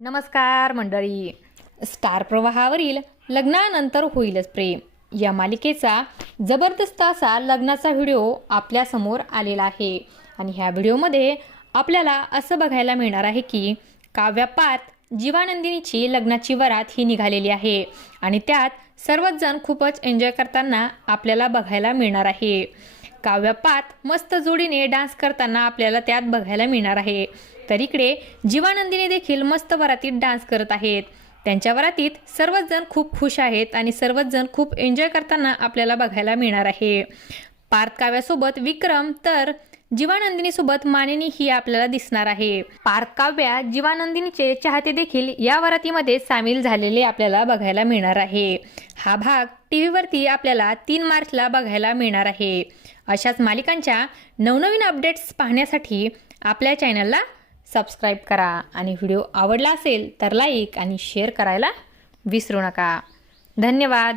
नमस्कार मंडळी. स्टार प्रवाहावरील लग्नानंतर होईलच प्रेम या मालिकेचा जबरदस्त असा लग्नाचा व्हिडिओ आपल्यासमोर आलेला आहे. आणि ह्या व्हिडिओमध्ये आपल्याला असं बघायला मिळणार आहे की काव्या पार्थ जीवानंदिनीची लग्नाची वरात ही निघालेली आहे आणि त्यात सर्वच जण खूपच एन्जॉय करताना आपल्याला बघायला मिळणार आहे. काव्या पार्थ मस्त जोडीने डान्स करताना आपल्याला त्यात बघायला मिळणार आहे. तर इकडे जीवानंदिनी देखील मस्त वरातीत डान्स करत आहेत. त्यांच्या वरातीत सर्वच जण खूप खुश आहेत आणि सर्वच जण खूप एन्जॉय करताना आपल्याला बघायला मिळणार आहे. पार्थ काव्यासोबत विक्रम तर जीवानंदिनीसोबत मानिनी ही आपल्याला दिसणार आहे. पार्थ काव्या जीवानंदिनीचे चाहते देखील या वरातीमध्ये सामील झालेले आपल्याला बघायला मिळणार आहे. हा भाग टीव्हीवरती आपल्याला 3 मार्चला बघायला मिळणार आहे. अशाच मालिकांच्या नवनवीन अपडेट्स पाहण्यासाठी आपल्या चॅनलला सबस्क्राईब करा आणि व्हिडिओ आवडला असेल तर लाईक आणि शेअर करायला विसरू नका. धन्यवाद.